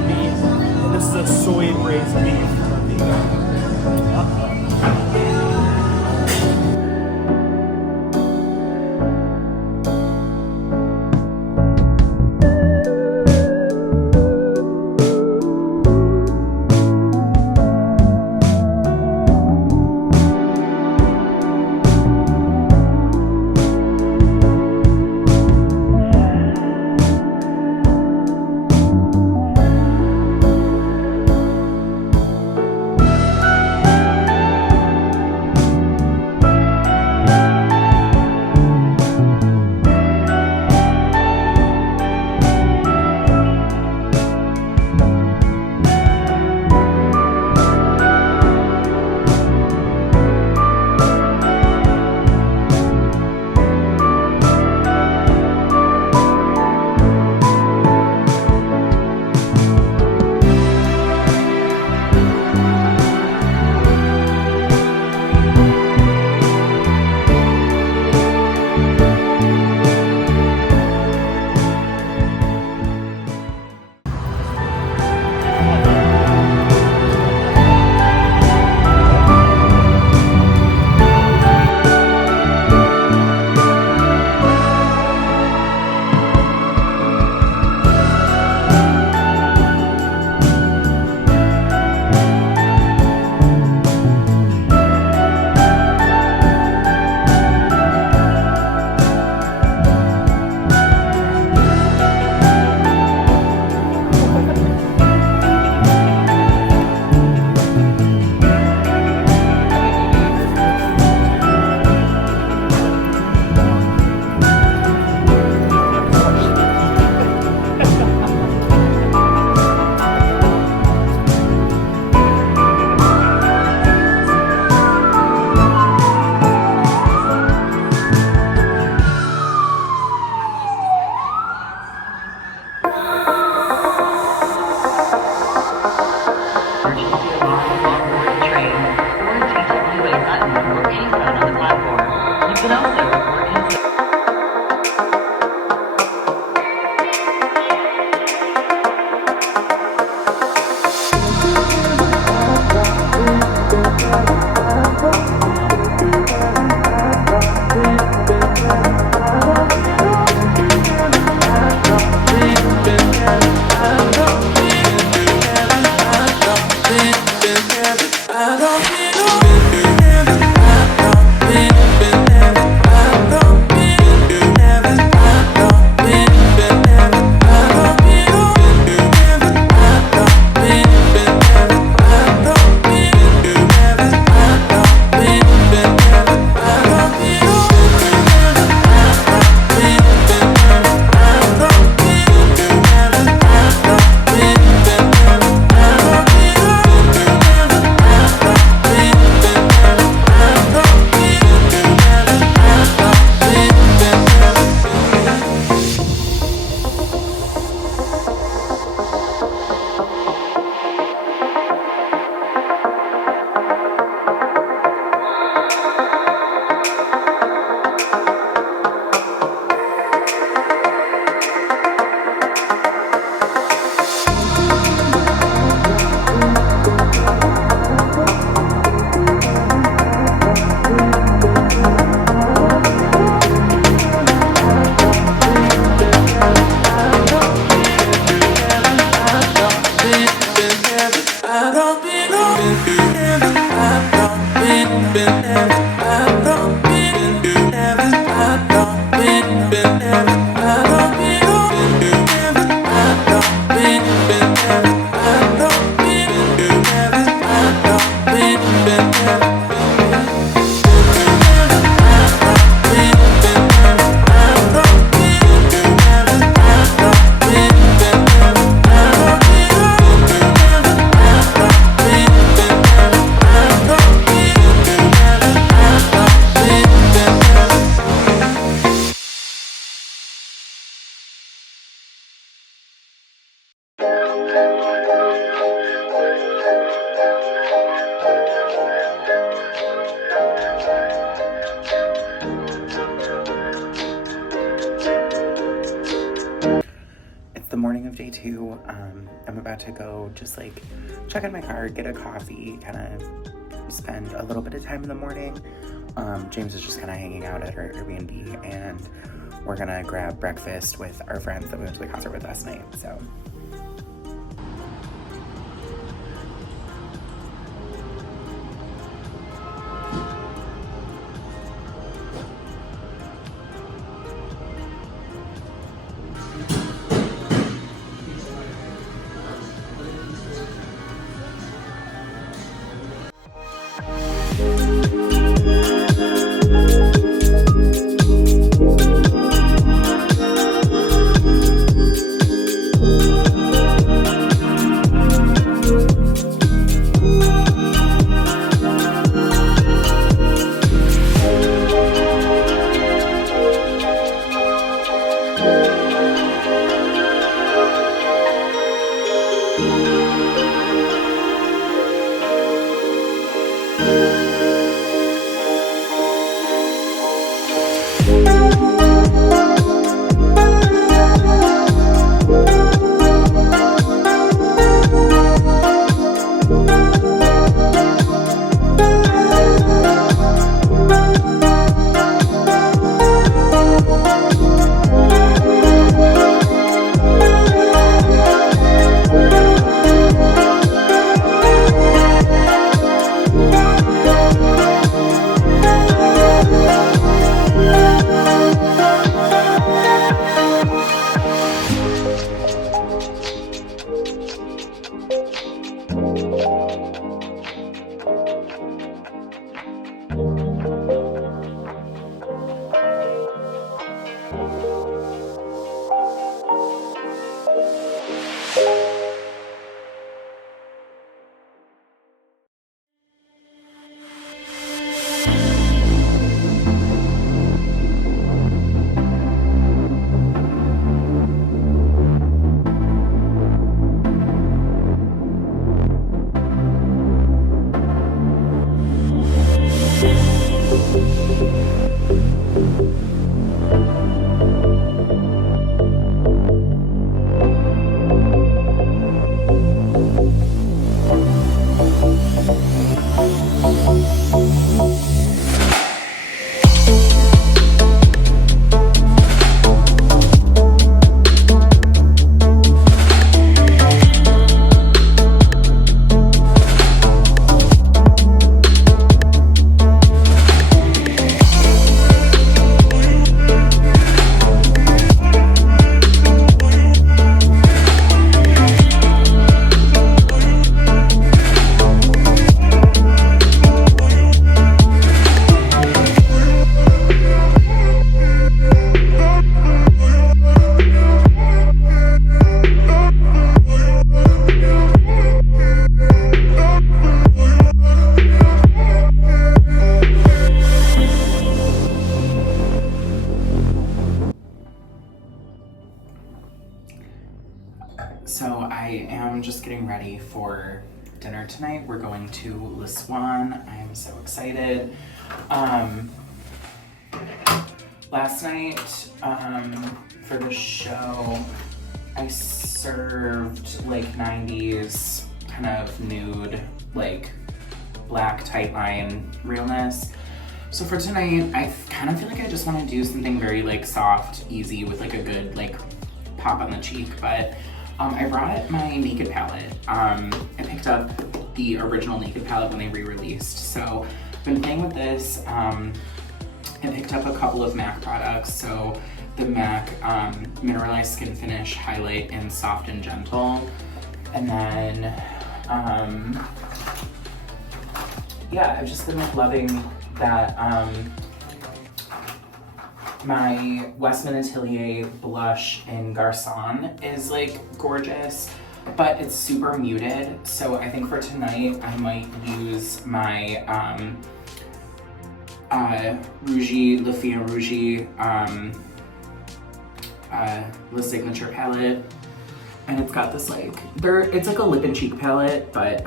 on me, and this is a soy braised beef from Gaga. I'm about to go just like check in my car, get a coffee, kind of spend a little bit of time in the morning. James is just kind of hanging out at our Airbnb, and we're gonna grab breakfast with our friends that we went to the concert with last night, so. So I am just getting ready for dinner tonight. We're going to Le Swan. I am so excited. Last night for the show, I served like 90s kind of nude, like black tight line realness. So for tonight, I kind of feel like I just want to do something very like soft, easy with like a good like pop on the cheek, but I brought my Naked palette. I picked up the original Naked palette when they re-released. So I've been playing with this. I picked up a couple of MAC products. So the MAC Mineralized Skin Finish Highlight in Soft and Gentle. And then, yeah, I've just been like loving that my Westman Atelier blush in Garçon is like gorgeous, but it's super muted. So I think for tonight I might use my Rougi, Le Fia Rougi Le Signature palette. And it's got this like, it's like a lip and cheek palette, but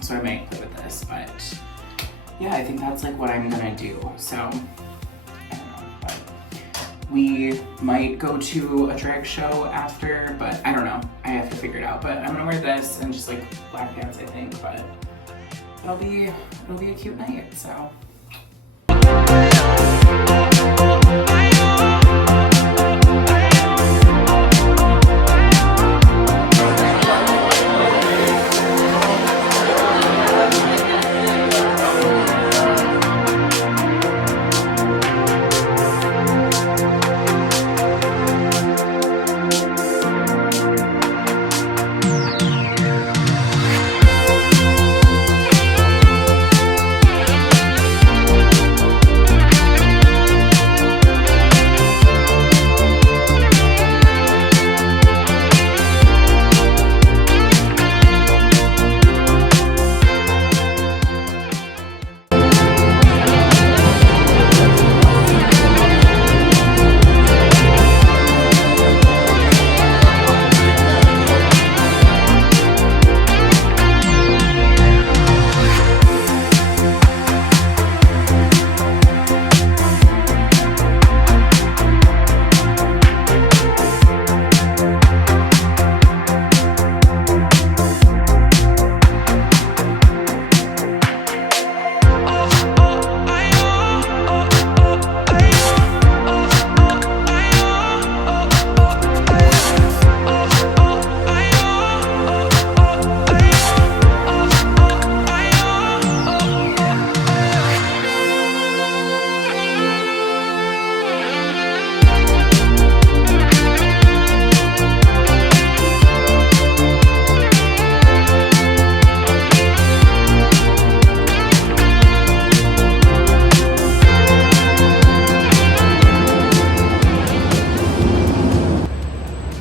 so I might play with this, but yeah, I think that's like what I'm gonna do. So we might go to a drag show after, but I don't know. I have to figure it out. But I'm gonna wear this and just like black pants, I think. But it'll be a cute night. So.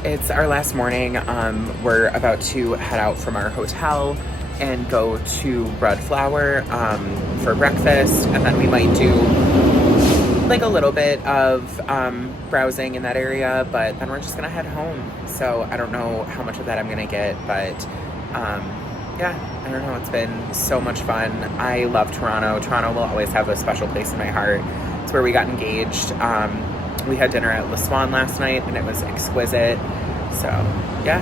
It's our last morning. We're about to head out from our hotel and go to Red Flower for breakfast, and then we might do like a little bit of browsing in that area, but then we're just gonna head home. So I don't know how much of that I'm gonna get, but yeah, I don't know. It's been so much fun. I love Toronto. Toronto will always have a special place in my heart. It's where we got engaged. We had dinner at Le Swan last night and it was exquisite. So yeah,